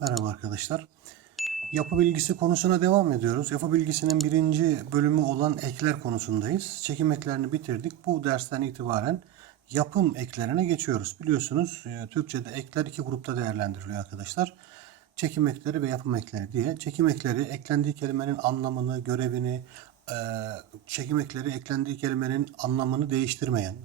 Merhaba arkadaşlar. Yapı bilgisi konusuna devam ediyoruz. Yapı bilgisinin birinci bölümü olan ekler konusundayız. Çekim eklerini bitirdik. Bu dersten itibaren yapım eklerine geçiyoruz. Biliyorsunuz e, Türkçe'de ekler iki grupta değerlendiriliyor arkadaşlar. Çekim ekleri ve yapım ekleri diye. Çekim ekleri eklendiği kelimenin anlamını, görevini, e, çekim ekleri eklendiği kelimenin anlamını değiştirmeyen,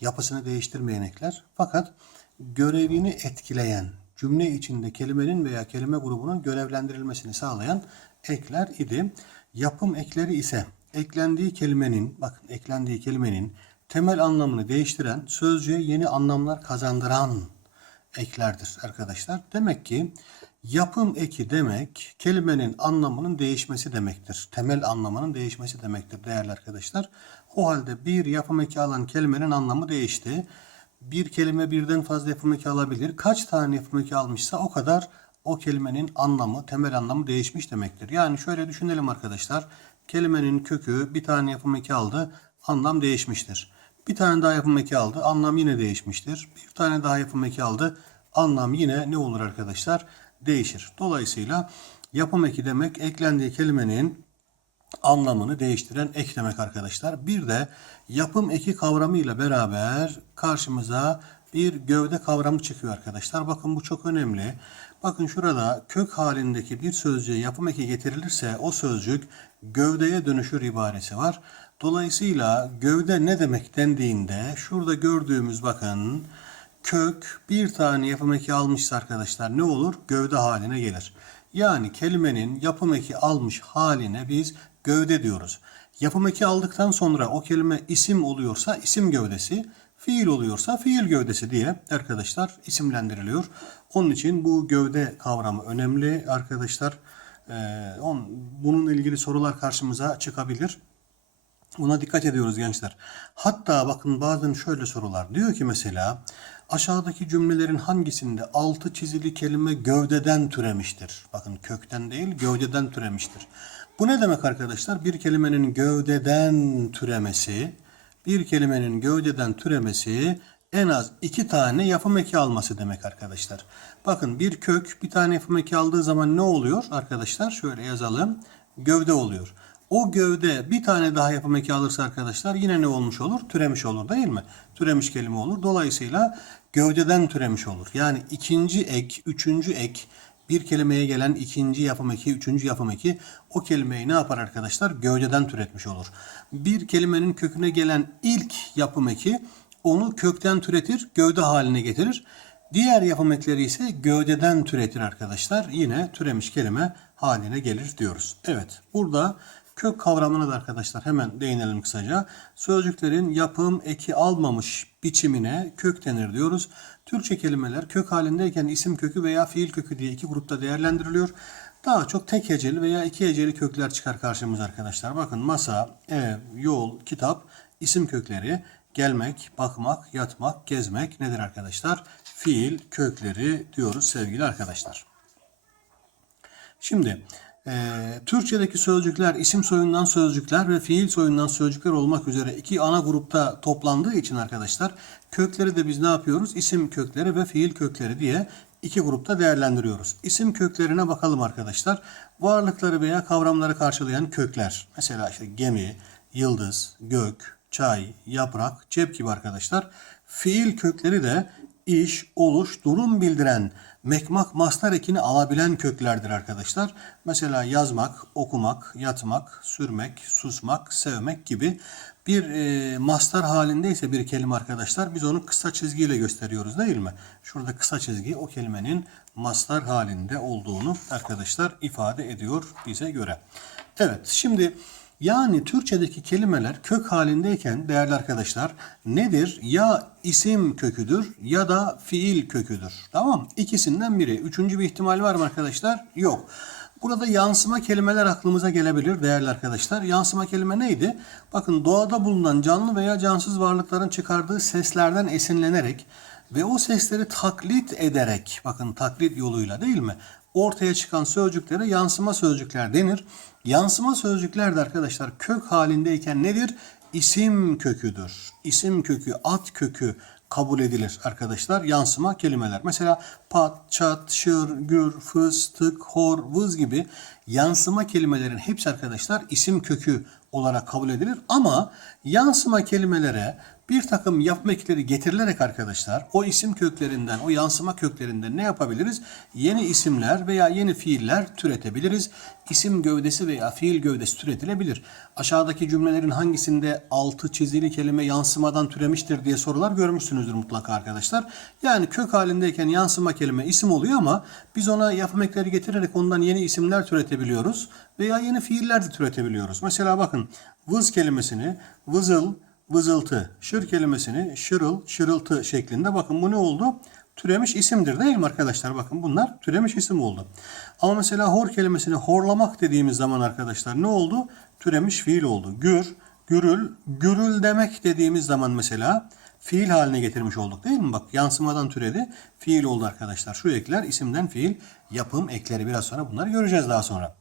yapısını değiştirmeyen ekler. Fakat görevini etkileyen, cümle içinde kelimenin veya kelime grubunun görevlendirilmesini sağlayan ekler idi. Yapım ekleri ise eklendiği kelimenin, bakın eklendiği kelimenin temel anlamını değiştiren, sözcüğe yeni anlamlar kazandıran eklerdir arkadaşlar. Demek ki yapım eki demek kelimenin anlamının değişmesi demektir. Temel anlamının değişmesi demektir değerli arkadaşlar. O halde bir yapım eki alan kelimenin anlamı değişti. Bir kelime birden fazla yapım eki alabilir. Kaç tane yapım eki almışsa o kadar o kelimenin anlamı, temel anlamı değişmiş demektir. Yani şöyle düşünelim arkadaşlar. Kelimenin kökü bir tane yapım eki aldı, anlam değişmiştir. Bir tane daha yapım eki aldı, anlam yine değişmiştir. Bir tane daha yapım eki aldı, anlam yine ne olur arkadaşlar? Değişir. Dolayısıyla yapım eki demek eklendiği kelimenin anlamını değiştiren ek demek arkadaşlar. Bir de yapım eki kavramıyla beraber karşımıza bir gövde kavramı çıkıyor arkadaşlar. Bakın bu çok önemli. Bakın şurada kök halindeki bir sözcüğe yapım eki getirilirse o sözcük gövdeye dönüşür ibaresi var. Dolayısıyla gövde ne demek dendiğinde şurada gördüğümüz bakın kök bir tane yapım eki almışsa arkadaşlar ne olur? Gövde haline gelir. Yani kelimenin yapım eki almış haline biz gövde diyoruz. Yapım eki aldıktan sonra o kelime isim oluyorsa isim gövdesi, fiil oluyorsa fiil gövdesi diye arkadaşlar isimlendiriliyor. Onun için bu gövde kavramı önemli arkadaşlar. Ee, bununla ilgili sorular karşımıza çıkabilir. Buna dikkat ediyoruz gençler. Hatta bakın bazen şöyle sorular. Diyor ki mesela aşağıdaki cümlelerin hangisinde altı çizili kelime gövdeden türemiştir? Bakın kökten değil gövdeden türemiştir. Bu ne demek arkadaşlar? Bir kelimenin gövdeden türemesi, bir kelimenin gövdeden türemesi en az iki tane yapım eki alması demek arkadaşlar. Bakın bir kök bir tane yapım eki aldığı zaman ne oluyor arkadaşlar? Şöyle yazalım. Gövde oluyor. O gövde bir tane daha yapım eki alırsa arkadaşlar yine ne olmuş olur? Türemiş olur değil mi? Türemiş kelime olur. Dolayısıyla gövdeden türemiş olur. Yani ikinci ek, üçüncü ek, bir kelimeye gelen ikinci yapım eki, üçüncü yapım eki o kelimeyi ne yapar arkadaşlar? Gövdeden türetmiş olur. Bir kelimenin köküne gelen ilk yapım eki onu kökten türetir, gövde haline getirir. Diğer yapım ekleri ise gövdeden türetir arkadaşlar. Yine türemiş kelime haline gelir diyoruz. Evet burada kök kavramına da arkadaşlar hemen değinelim kısaca. Sözcüklerin yapım eki almamış biçimine kök denir diyoruz. Türkçe kelimeler kök halindeyken isim kökü veya fiil kökü diye iki grupta değerlendiriliyor. Daha çok tek heceli veya iki heceli kökler çıkar karşımıza arkadaşlar. Bakın masa, ev, yol, kitap isim kökleri gelmek, bakmak, yatmak, gezmek nedir arkadaşlar? Fiil kökleri diyoruz sevgili arkadaşlar. Şimdi e, Türkçedeki sözcükler isim soyundan sözcükler ve fiil soyundan sözcükler olmak üzere iki ana grupta toplandığı için arkadaşlar kökleri de biz ne yapıyoruz? İsim kökleri ve fiil kökleri diye iki grupta değerlendiriyoruz. İsim köklerine bakalım arkadaşlar. Varlıkları veya kavramları karşılayan kökler. Mesela işte gemi, yıldız, gök, çay, yaprak, cep gibi arkadaşlar. Fiil kökleri de iş, oluş, durum bildiren mekmak, mastar ekini alabilen köklerdir arkadaşlar. Mesela yazmak, okumak, yatmak, sürmek, susmak, sevmek gibi bir e, mastar halindeyse bir kelime arkadaşlar biz onu kısa çizgiyle gösteriyoruz değil mi? Şurada kısa çizgi o kelimenin mastar halinde olduğunu arkadaşlar ifade ediyor bize göre. Evet şimdi yani Türkçedeki kelimeler kök halindeyken değerli arkadaşlar nedir? Ya isim köküdür ya da fiil köküdür. Tamam İkisinden biri. Üçüncü bir ihtimal var mı arkadaşlar? Yok. Burada yansıma kelimeler aklımıza gelebilir değerli arkadaşlar. Yansıma kelime neydi? Bakın doğada bulunan canlı veya cansız varlıkların çıkardığı seslerden esinlenerek ve o sesleri taklit ederek, bakın taklit yoluyla değil mi? Ortaya çıkan sözcüklere yansıma sözcükler denir. Yansıma sözcükler de arkadaşlar kök halindeyken nedir? İsim köküdür. İsim kökü, at kökü, kabul edilir arkadaşlar. Yansıma kelimeler. Mesela pat, çat, şır, gür, fıstık, hor, vız gibi yansıma kelimelerin hepsi arkadaşlar isim kökü olarak kabul edilir. Ama yansıma kelimelere bir takım yapma ekleri getirilerek arkadaşlar o isim köklerinden, o yansıma köklerinden ne yapabiliriz? Yeni isimler veya yeni fiiller türetebiliriz. İsim gövdesi veya fiil gövdesi türetilebilir. Aşağıdaki cümlelerin hangisinde altı çizili kelime yansımadan türemiştir diye sorular görmüşsünüzdür mutlaka arkadaşlar. Yani kök halindeyken yansıma kelime isim oluyor ama biz ona yapım ekleri getirerek ondan yeni isimler türetebiliyoruz veya yeni fiiller de türetebiliyoruz. Mesela bakın vız kelimesini vızıl, vızıltı, şır kelimesini şırıl, şırıltı şeklinde bakın bu ne oldu? Türemiş isimdir değil mi arkadaşlar? Bakın bunlar türemiş isim oldu. Ama mesela hor kelimesini horlamak dediğimiz zaman arkadaşlar ne oldu? Türemiş fiil oldu. Gür, gürül, gürül demek dediğimiz zaman mesela fiil haline getirmiş olduk değil mi? Bak yansımadan türedi. Fiil oldu arkadaşlar. Şu ekler isimden fiil yapım ekleri. Biraz sonra bunları göreceğiz daha sonra.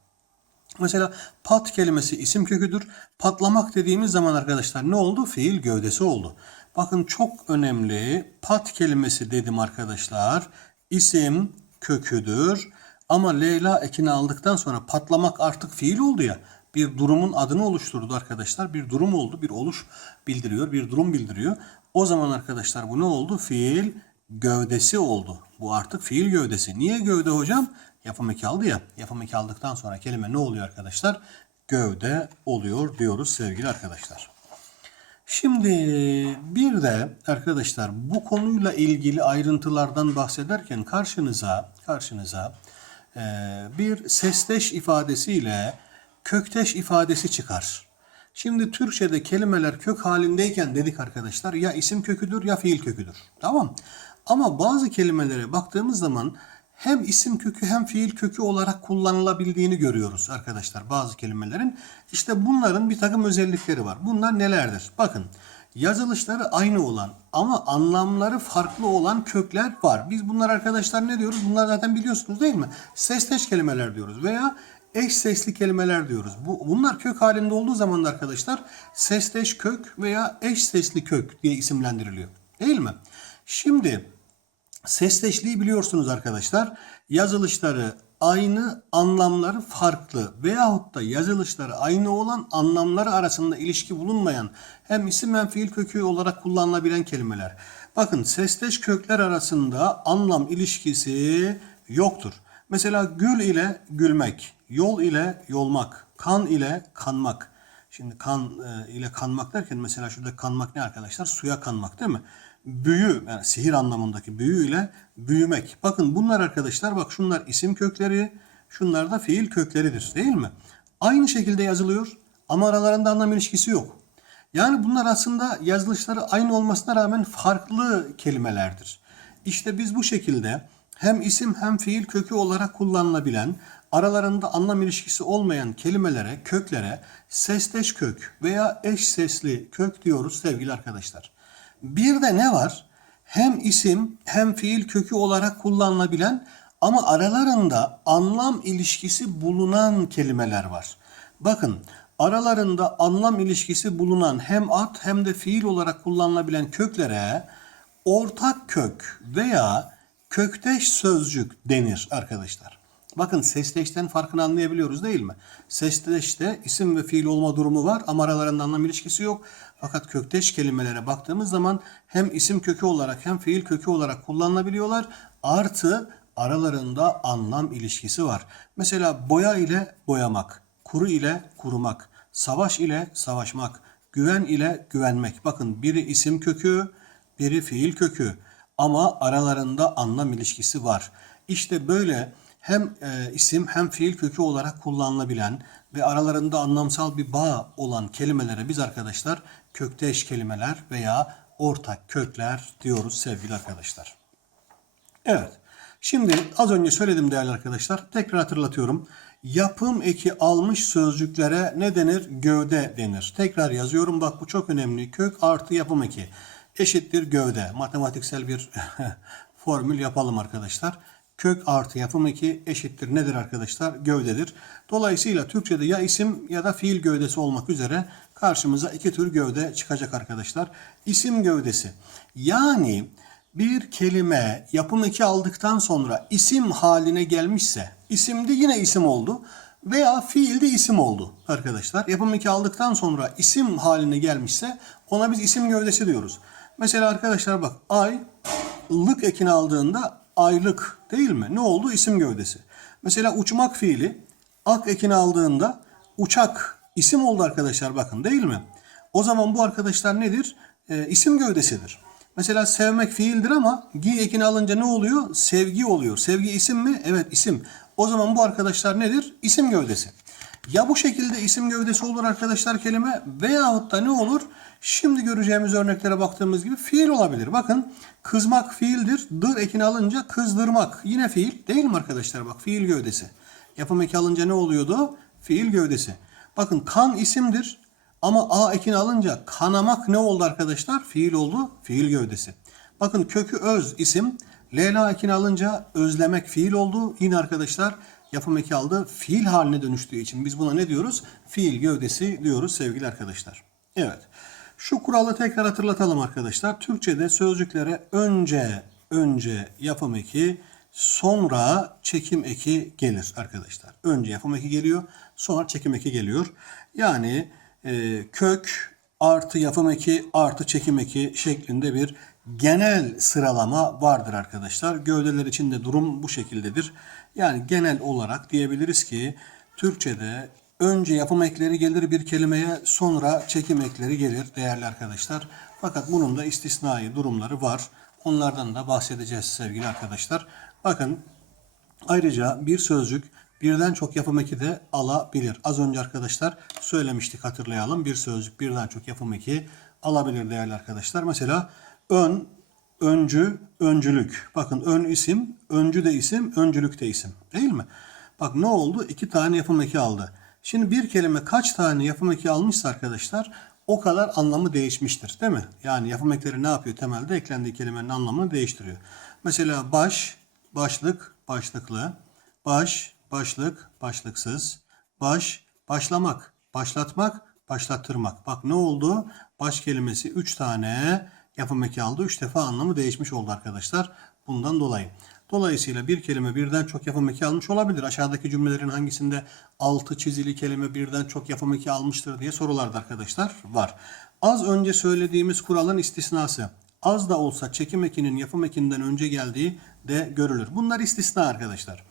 Mesela pat kelimesi isim köküdür. Patlamak dediğimiz zaman arkadaşlar ne oldu? Fiil gövdesi oldu. Bakın çok önemli. Pat kelimesi dedim arkadaşlar. İsim köküdür. Ama Leyla ekini aldıktan sonra patlamak artık fiil oldu ya. Bir durumun adını oluşturdu arkadaşlar. Bir durum oldu. Bir oluş bildiriyor. Bir durum bildiriyor. O zaman arkadaşlar bu ne oldu? Fiil gövdesi oldu. Bu artık fiil gövdesi. Niye gövde hocam? Yapım eki aldı ya. Yapım eki aldıktan sonra kelime ne oluyor arkadaşlar? Gövde oluyor diyoruz sevgili arkadaşlar. Şimdi bir de arkadaşlar bu konuyla ilgili ayrıntılardan bahsederken karşınıza karşınıza e, bir sesteş ifadesiyle kökteş ifadesi çıkar. Şimdi Türkçe'de kelimeler kök halindeyken dedik arkadaşlar ya isim köküdür ya fiil köküdür. Tamam. Ama bazı kelimelere baktığımız zaman hem isim kökü hem fiil kökü olarak kullanılabildiğini görüyoruz arkadaşlar bazı kelimelerin. İşte bunların bir takım özellikleri var. Bunlar nelerdir? Bakın yazılışları aynı olan ama anlamları farklı olan kökler var. Biz bunlar arkadaşlar ne diyoruz? Bunlar zaten biliyorsunuz değil mi? Sesteş kelimeler diyoruz veya eş sesli kelimeler diyoruz. Bu, bunlar kök halinde olduğu zaman da arkadaşlar sesteş kök veya eş sesli kök diye isimlendiriliyor. Değil mi? Şimdi Sesleşliği biliyorsunuz arkadaşlar. Yazılışları aynı, anlamları farklı veyahut da yazılışları aynı olan anlamları arasında ilişki bulunmayan hem isim hem fiil kökü olarak kullanılabilen kelimeler. Bakın sesleş kökler arasında anlam ilişkisi yoktur. Mesela gül ile gülmek, yol ile yolmak, kan ile kanmak. Şimdi kan e, ile kanmak derken mesela şurada kanmak ne arkadaşlar? Suya kanmak değil mi? Büyü yani sihir anlamındaki büyü ile büyümek. Bakın bunlar arkadaşlar bak şunlar isim kökleri, şunlar da fiil kökleridir değil mi? Aynı şekilde yazılıyor ama aralarında anlam ilişkisi yok. Yani bunlar aslında yazılışları aynı olmasına rağmen farklı kelimelerdir. İşte biz bu şekilde hem isim hem fiil kökü olarak kullanılabilen, aralarında anlam ilişkisi olmayan kelimelere, köklere sesleş kök veya eş sesli kök diyoruz sevgili arkadaşlar. Bir de ne var? Hem isim hem fiil kökü olarak kullanılabilen ama aralarında anlam ilişkisi bulunan kelimeler var. Bakın aralarında anlam ilişkisi bulunan hem at hem de fiil olarak kullanılabilen köklere ortak kök veya kökteş sözcük denir arkadaşlar. Bakın sesleşten farkını anlayabiliyoruz değil mi? Sesleşte isim ve fiil olma durumu var ama aralarında anlam ilişkisi yok. Fakat kökteş kelimelere baktığımız zaman hem isim kökü olarak hem fiil kökü olarak kullanılabiliyorlar. Artı aralarında anlam ilişkisi var. Mesela boya ile boyamak, kuru ile kurumak, savaş ile savaşmak, güven ile güvenmek. Bakın biri isim kökü, biri fiil kökü ama aralarında anlam ilişkisi var. İşte böyle hem e, isim hem fiil kökü olarak kullanılabilen ve aralarında anlamsal bir bağ olan kelimelere biz arkadaşlar kökteş kelimeler veya ortak kökler diyoruz sevgili arkadaşlar. Evet. Şimdi az önce söyledim değerli arkadaşlar. Tekrar hatırlatıyorum. Yapım eki almış sözcüklere ne denir? Gövde denir. Tekrar yazıyorum. Bak bu çok önemli. Kök artı yapım eki eşittir gövde. Matematiksel bir formül yapalım arkadaşlar. Kök artı yapım eki eşittir nedir arkadaşlar? Gövdedir. Dolayısıyla Türkçe'de ya isim ya da fiil gövdesi olmak üzere karşımıza iki tür gövde çıkacak arkadaşlar. İsim gövdesi. Yani bir kelime yapım eki aldıktan sonra isim haline gelmişse, isimde yine isim oldu veya fiilde isim oldu arkadaşlar. Yapım eki aldıktan sonra isim haline gelmişse ona biz isim gövdesi diyoruz. Mesela arkadaşlar bak ay lık ekini aldığında aylık değil mi? Ne oldu? İsim gövdesi. Mesela uçmak fiili ak ekini aldığında uçak isim oldu arkadaşlar bakın değil mi? O zaman bu arkadaşlar nedir? Ee, isim gövdesidir. Mesela sevmek fiildir ama gi ekini alınca ne oluyor? Sevgi oluyor. Sevgi isim mi? Evet isim. O zaman bu arkadaşlar nedir? İsim gövdesi. Ya bu şekilde isim gövdesi olur arkadaşlar kelime veyahut da ne olur? Şimdi göreceğimiz örneklere baktığımız gibi fiil olabilir. Bakın kızmak fiildir. Dır ekini alınca kızdırmak. Yine fiil değil mi arkadaşlar? Bak fiil gövdesi. Yapım eki alınca ne oluyordu? Fiil gövdesi. Bakın kan isimdir. Ama a ekini alınca kanamak ne oldu arkadaşlar? Fiil oldu. Fiil gövdesi. Bakın kökü öz isim. Leyla ekini alınca özlemek fiil oldu. Yine arkadaşlar yapım eki aldı. Fiil haline dönüştüğü için biz buna ne diyoruz? Fiil gövdesi diyoruz sevgili arkadaşlar. Evet. Şu kuralı tekrar hatırlatalım arkadaşlar. Türkçe'de sözcüklere önce önce yapım eki sonra çekim eki gelir arkadaşlar. Önce yapım eki geliyor, sonra çekim eki geliyor. Yani e, kök artı yapım eki artı çekim eki şeklinde bir genel sıralama vardır arkadaşlar. Gövdeler için de durum bu şekildedir. Yani genel olarak diyebiliriz ki Türkçe'de önce yapım ekleri gelir bir kelimeye sonra çekim ekleri gelir değerli arkadaşlar. Fakat bunun da istisnai durumları var. Onlardan da bahsedeceğiz sevgili arkadaşlar. Bakın ayrıca bir sözcük birden çok yapım eki de alabilir. Az önce arkadaşlar söylemiştik hatırlayalım. Bir sözcük birden çok yapım eki alabilir değerli arkadaşlar. Mesela ön, öncü, öncülük. Bakın ön isim, öncü de isim, öncülük de isim. Değil mi? Bak ne oldu? İki tane yapım eki aldı. Şimdi bir kelime kaç tane yapım eki almışsa arkadaşlar o kadar anlamı değişmiştir. Değil mi? Yani yapım ekleri ne yapıyor? Temelde eklendiği kelimenin anlamını değiştiriyor. Mesela baş, başlık, başlıklı. Baş, başlık, başlıksız. Baş, başlamak, başlatmak, başlattırmak. Bak ne oldu? Baş kelimesi 3 tane yapım eki aldı. 3 defa anlamı değişmiş oldu arkadaşlar. Bundan dolayı. Dolayısıyla bir kelime birden çok yapım eki almış olabilir. Aşağıdaki cümlelerin hangisinde altı çizili kelime birden çok yapım eki almıştır diye sorularda arkadaşlar var. Az önce söylediğimiz kuralın istisnası. Az da olsa çekim ekinin yapım ekinden önce geldiği de görülür. Bunlar istisna arkadaşlar.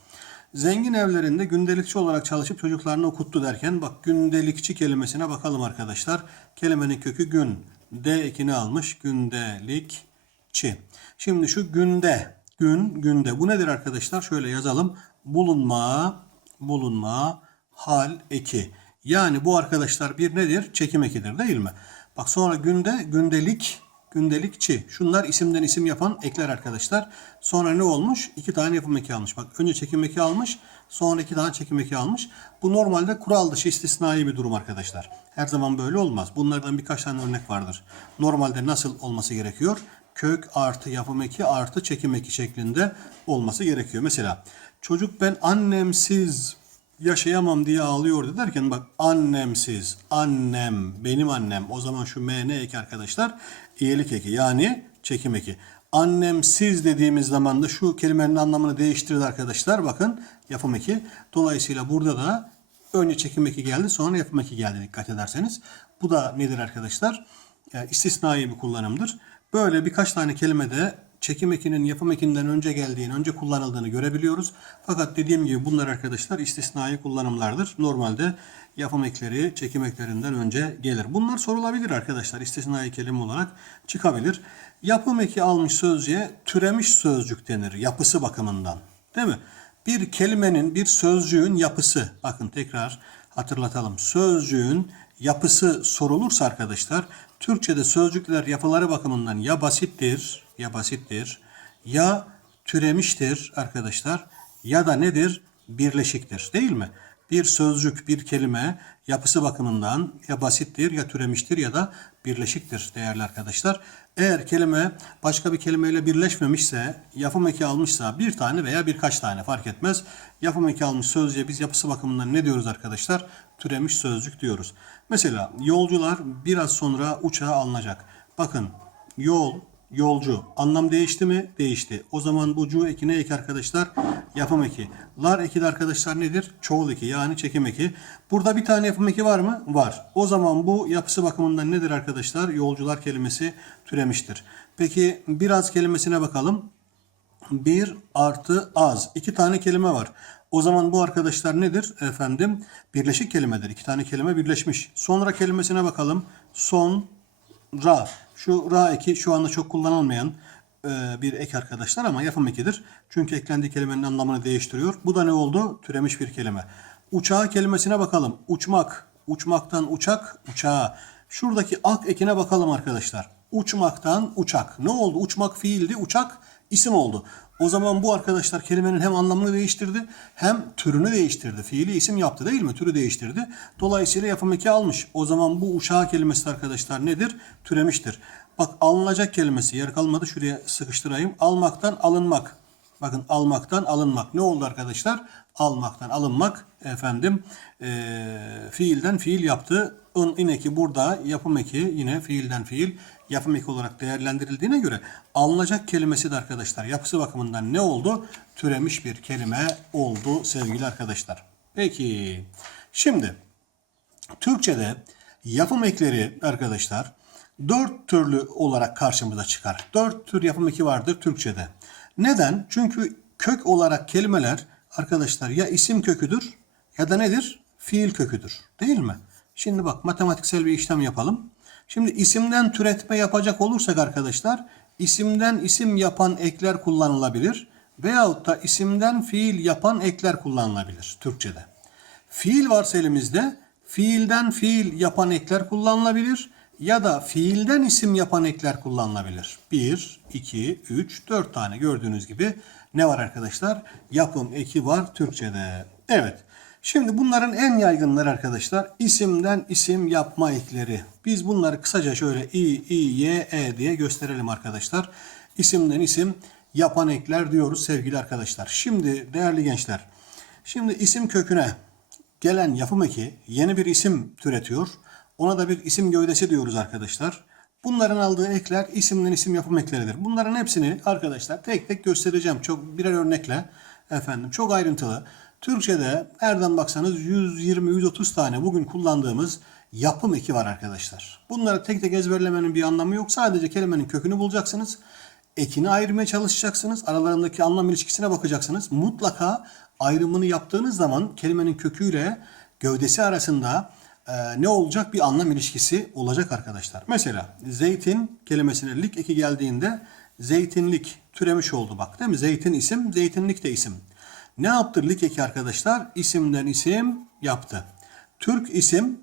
Zengin evlerinde gündelikçi olarak çalışıp çocuklarını okuttu derken bak gündelikçi kelimesine bakalım arkadaşlar. Kelimenin kökü gün. D ekini almış. Gündelikçi. Şimdi şu günde, gün, günde. Bu nedir arkadaşlar? Şöyle yazalım. Bulunma, bulunma, hal eki. Yani bu arkadaşlar bir nedir? Çekim ekidir değil mi? Bak sonra günde, gündelik, gündelikçi. Şunlar isimden isim yapan ekler arkadaşlar. Sonra ne olmuş? İki tane yapım eki almış. Bak önce çekim eki almış. Sonra iki tane çekim eki almış. Bu normalde kural dışı istisnai bir durum arkadaşlar. Her zaman böyle olmaz. Bunlardan birkaç tane örnek vardır. Normalde nasıl olması gerekiyor? Kök artı yapım eki artı çekim eki şeklinde olması gerekiyor. Mesela çocuk ben annemsiz yaşayamam diye ağlıyordu derken bak annemsiz, annem, benim annem. O zaman şu M ne eki arkadaşlar? İyilik eki yani çekim eki. Annemsiz dediğimiz zaman da şu kelimenin anlamını değiştirdi arkadaşlar. Bakın yapım eki. Dolayısıyla burada da önce çekim eki geldi sonra yapım eki geldi dikkat ederseniz. Bu da nedir arkadaşlar? Yani istisnai bir kullanımdır. Böyle birkaç tane kelimede çekim ekinin yapım ekinden önce geldiğini, önce kullanıldığını görebiliyoruz. Fakat dediğim gibi bunlar arkadaşlar istisnai kullanımlardır. Normalde yapım ekleri çekim eklerinden önce gelir. Bunlar sorulabilir arkadaşlar. İstisnai kelime olarak çıkabilir. Yapım eki almış sözcüğe türemiş sözcük denir yapısı bakımından. Değil mi? Bir kelimenin, bir sözcüğün yapısı. Bakın tekrar hatırlatalım. Sözcüğün yapısı sorulursa arkadaşlar Türkçe'de sözcükler yapıları bakımından ya basittir, ya basittir, ya türemiştir arkadaşlar ya da nedir? Birleşiktir değil mi? Bir sözcük, bir kelime yapısı bakımından ya basittir, ya türemiştir ya da birleşiktir değerli arkadaşlar. Eğer kelime başka bir kelimeyle birleşmemişse, yapım eki almışsa bir tane veya birkaç tane fark etmez. Yapım eki almış sözcüğe biz yapısı bakımından ne diyoruz arkadaşlar? Türemiş sözcük diyoruz. Mesela yolcular biraz sonra uçağa alınacak. Bakın yol, yolcu. Anlam değişti mi? Değişti. O zaman bu cu eki ne eki arkadaşlar? Yapım eki. Lar eki de arkadaşlar nedir? Çoğul eki yani çekim eki. Burada bir tane yapım eki var mı? Var. O zaman bu yapısı bakımından nedir arkadaşlar? Yolcular kelimesi türemiştir. Peki biraz kelimesine bakalım. Bir artı az. İki tane kelime var. O zaman bu arkadaşlar nedir efendim? Birleşik kelimedir. İki tane kelime birleşmiş. Sonra kelimesine bakalım. Son, ra. Şu ra eki şu anda çok kullanılmayan e, bir ek arkadaşlar ama yapım ekidir. Çünkü eklendiği kelimenin anlamını değiştiriyor. Bu da ne oldu? Türemiş bir kelime. Uçağı kelimesine bakalım. Uçmak. Uçmaktan uçak, uçağa. Şuradaki ak ekine bakalım arkadaşlar. Uçmaktan uçak. Ne oldu? Uçmak fiildi, uçak isim oldu. O zaman bu arkadaşlar kelimenin hem anlamını değiştirdi hem türünü değiştirdi. Fiili isim yaptı değil mi? Türü değiştirdi. Dolayısıyla yapım eki almış. O zaman bu uçağı kelimesi arkadaşlar nedir? Türemiştir. Bak alınacak kelimesi yer kalmadı. Şuraya sıkıştırayım. Almaktan alınmak. Bakın almaktan alınmak. Ne oldu arkadaşlar? Almaktan alınmak efendim eee, fiilden fiil yaptı. In, in eki burada yapım eki yine fiilden fiil yapım eki olarak değerlendirildiğine göre alınacak kelimesi de arkadaşlar yapısı bakımından ne oldu? Türemiş bir kelime oldu sevgili arkadaşlar. Peki şimdi Türkçe'de yapım ekleri arkadaşlar dört türlü olarak karşımıza çıkar. Dört tür yapım eki vardır Türkçe'de. Neden? Çünkü kök olarak kelimeler arkadaşlar ya isim köküdür ya da nedir? Fiil köküdür. Değil mi? Şimdi bak matematiksel bir işlem yapalım. Şimdi isimden türetme yapacak olursak arkadaşlar isimden isim yapan ekler kullanılabilir veyahut da isimden fiil yapan ekler kullanılabilir Türkçe'de. Fiil varsa elimizde fiilden fiil yapan ekler kullanılabilir ya da fiilden isim yapan ekler kullanılabilir. 1, 2, 3, 4 tane gördüğünüz gibi ne var arkadaşlar? Yapım eki var Türkçe'de. Evet. Şimdi bunların en yaygınları arkadaşlar isimden isim yapma ekleri. Biz bunları kısaca şöyle i, i, y, e diye gösterelim arkadaşlar. İsimden isim yapan ekler diyoruz sevgili arkadaşlar. Şimdi değerli gençler. Şimdi isim köküne gelen yapım eki yeni bir isim türetiyor. Ona da bir isim gövdesi diyoruz arkadaşlar. Bunların aldığı ekler isimden isim yapım ekleridir. Bunların hepsini arkadaşlar tek tek göstereceğim. Çok birer örnekle efendim çok ayrıntılı. Türkçe'de nereden baksanız 120-130 tane bugün kullandığımız yapım eki var arkadaşlar. Bunları tek tek ezberlemenin bir anlamı yok. Sadece kelimenin kökünü bulacaksınız. Ekini ayırmaya çalışacaksınız. Aralarındaki anlam ilişkisine bakacaksınız. Mutlaka ayrımını yaptığınız zaman kelimenin köküyle gövdesi arasında e, ne olacak? Bir anlam ilişkisi olacak arkadaşlar. Mesela zeytin kelimesine lik eki geldiğinde zeytinlik türemiş oldu bak değil mi? Zeytin isim, zeytinlik de isim. Ne yaptı lik eki arkadaşlar? İsimden isim yaptı. Türk isim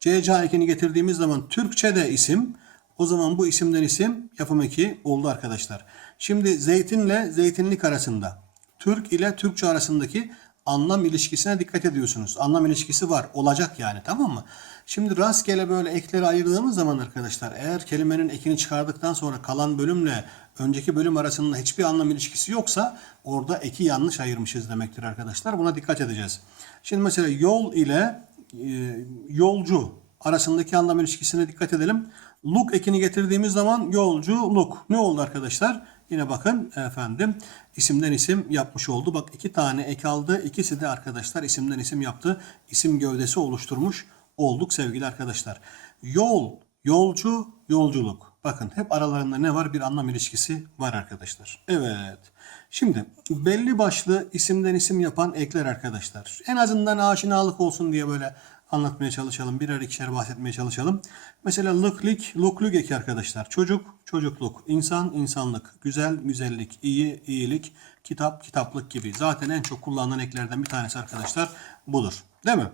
CC ekini getirdiğimiz zaman Türkçe'de isim. O zaman bu isimden isim yapım eki oldu arkadaşlar. Şimdi zeytinle zeytinlik arasında Türk ile Türkçe arasındaki anlam ilişkisine dikkat ediyorsunuz. Anlam ilişkisi var. Olacak yani tamam mı? Şimdi rastgele böyle ekleri ayırdığımız zaman arkadaşlar eğer kelimenin ekini çıkardıktan sonra kalan bölümle önceki bölüm arasında hiçbir anlam ilişkisi yoksa orada eki yanlış ayırmışız demektir arkadaşlar. Buna dikkat edeceğiz. Şimdi mesela yol ile e, yolcu arasındaki anlam ilişkisine dikkat edelim. Look ekini getirdiğimiz zaman yolcu look. Ne oldu arkadaşlar? Yine bakın efendim isimden isim yapmış oldu. Bak iki tane ek aldı. İkisi de arkadaşlar isimden isim yaptı. İsim gövdesi oluşturmuş olduk sevgili arkadaşlar. Yol, yolcu, yolculuk. Bakın hep aralarında ne var? Bir anlam ilişkisi var arkadaşlar. Evet. Şimdi belli başlı isimden isim yapan ekler arkadaşlar. En azından aşinalık olsun diye böyle anlatmaya çalışalım. Birer ikişer bahsetmeye çalışalım. Mesela lıklik, lukluk eki arkadaşlar. Çocuk, çocukluk. insan insanlık. Güzel, güzellik. iyi iyilik. Kitap, kitaplık gibi. Zaten en çok kullanılan eklerden bir tanesi arkadaşlar budur. Değil mi?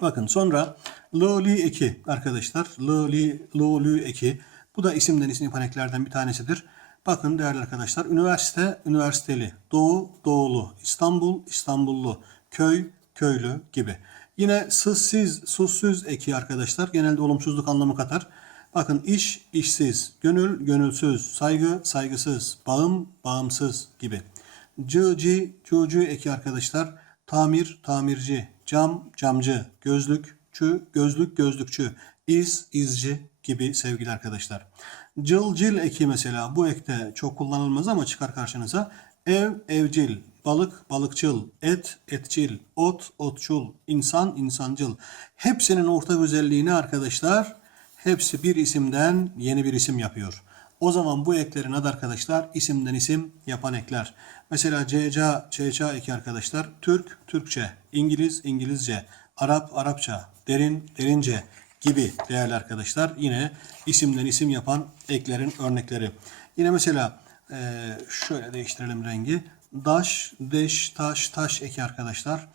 Bakın sonra loli eki arkadaşlar. Loli, loli eki. Bu da isimden isim yapan eklerden bir tanesidir. Bakın değerli arkadaşlar. Üniversite, üniversiteli. Doğu, doğulu. İstanbul, İstanbullu. Köy, köylü gibi. Yine sızsız, susuz eki arkadaşlar. Genelde olumsuzluk anlamı katar. Bakın iş, işsiz, gönül, gönülsüz, saygı, saygısız, bağım, bağımsız gibi. Cı, ci, cucu eki arkadaşlar. Tamir, tamirci, cam, camcı, gözlük, çü, gözlük, gözlükçü, iz, izci gibi sevgili arkadaşlar. Cıl, cil eki mesela bu ekte çok kullanılmaz ama çıkar karşınıza. Ev, evcil, balık, balıkçıl, et, etçil, ot, otçul, insan, insancıl. Hepsinin ortak özelliği ne arkadaşlar? Hepsi bir isimden yeni bir isim yapıyor. O zaman bu eklerin adı arkadaşlar isimden isim yapan ekler. Mesela CCA, CCA eki arkadaşlar Türk, Türkçe, İngiliz, İngilizce, Arap, Arapça, derin, derince gibi değerli arkadaşlar. Yine isimden isim yapan eklerin örnekleri. Yine mesela eee, şöyle değiştirelim rengi. Daş, deş, taş, taş eki arkadaşlar.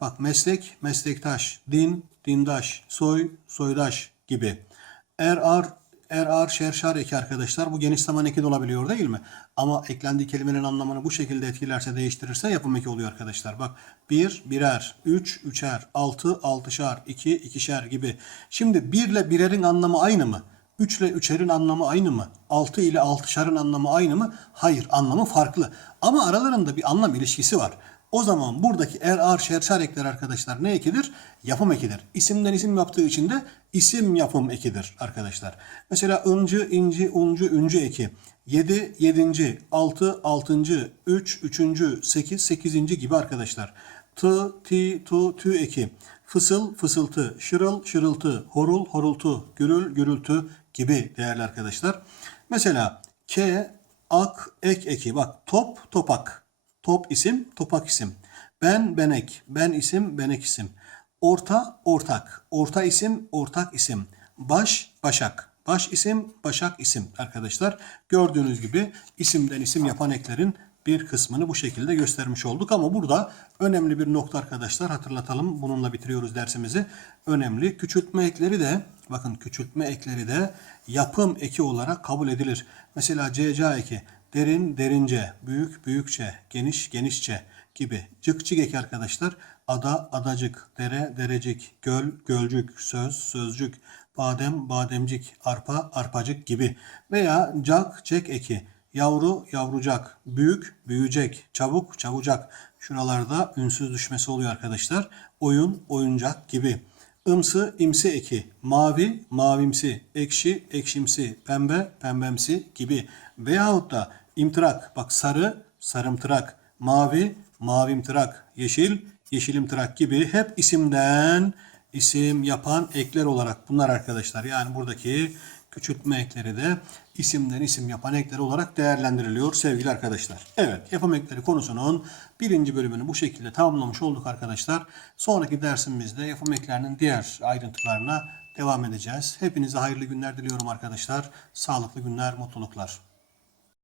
Bak meslek, meslektaş, din, dindaş, soy, soydaş gibi. Er, ar, er, ar, şerşar eki arkadaşlar. Bu geniş zaman eki de olabiliyor değil mi? Ama eklendiği kelimenin anlamını bu şekilde etkilerse, değiştirirse yapım eki oluyor arkadaşlar. Bak bir, birer, üç, üçer, altı, altışar, iki, ikişer gibi. Şimdi bir ile birerin anlamı aynı mı? 3 ile 3'erin anlamı aynı mı? 6 ile 6'şarın anlamı aynı mı? Hayır, anlamı farklı. Ama aralarında bir anlam ilişkisi var. O zaman buradaki er, ar, şerşar ekler arkadaşlar ne ekidir? Yapım ekidir. İsimden isim yaptığı için de isim yapım ekidir arkadaşlar. Mesela ıncı, inci, uncu, üncü eki. 7, 7. 6, 6. 3, 3. 8, 8. gibi arkadaşlar. Tı, ti, tu, tü eki. Fısıl, fısıltı, şırıl, şırıltı, horul, horultu, gürül, gürültü gibi değerli arkadaşlar. Mesela ke, ak, ek eki. Bak top, topak. Top isim, topak isim. Ben, benek. Ben isim, benek isim. Orta, ortak. Orta isim, ortak isim. Baş, başak. Baş isim, başak isim arkadaşlar. Gördüğünüz gibi isimden isim yapan eklerin bir kısmını bu şekilde göstermiş olduk. Ama burada önemli bir nokta arkadaşlar hatırlatalım. Bununla bitiriyoruz dersimizi. Önemli. Küçültme ekleri de bakın küçültme ekleri de yapım eki olarak kabul edilir. Mesela CCA eki derin derince, büyük büyükçe, geniş genişçe gibi. Cık cık arkadaşlar ada adacık, dere derecik, göl gölcük, söz sözcük, badem bademcik, arpa arpacık gibi. Veya cak cek eki yavru yavrucak, büyük büyüyecek, çabuk çabucak. Şuralarda ünsüz düşmesi oluyor arkadaşlar. Oyun oyuncak gibi. Imsı imsi eki, mavi mavimsi, ekşi ekşimsi, pembe pembemsi gibi. Veyahut da imtırak, bak sarı sarımtırak, mavi mavimtırak, yeşil yeşilimtırak gibi hep isimden isim yapan ekler olarak bunlar arkadaşlar. Yani buradaki küçültme ekleri de isimden isim yapan ekler olarak değerlendiriliyor sevgili arkadaşlar. Evet yapım ekleri konusunun birinci bölümünü bu şekilde tamamlamış olduk arkadaşlar. Sonraki dersimizde yapım eklerinin diğer ayrıntılarına devam edeceğiz. Hepinize hayırlı günler diliyorum arkadaşlar. Sağlıklı günler, mutluluklar.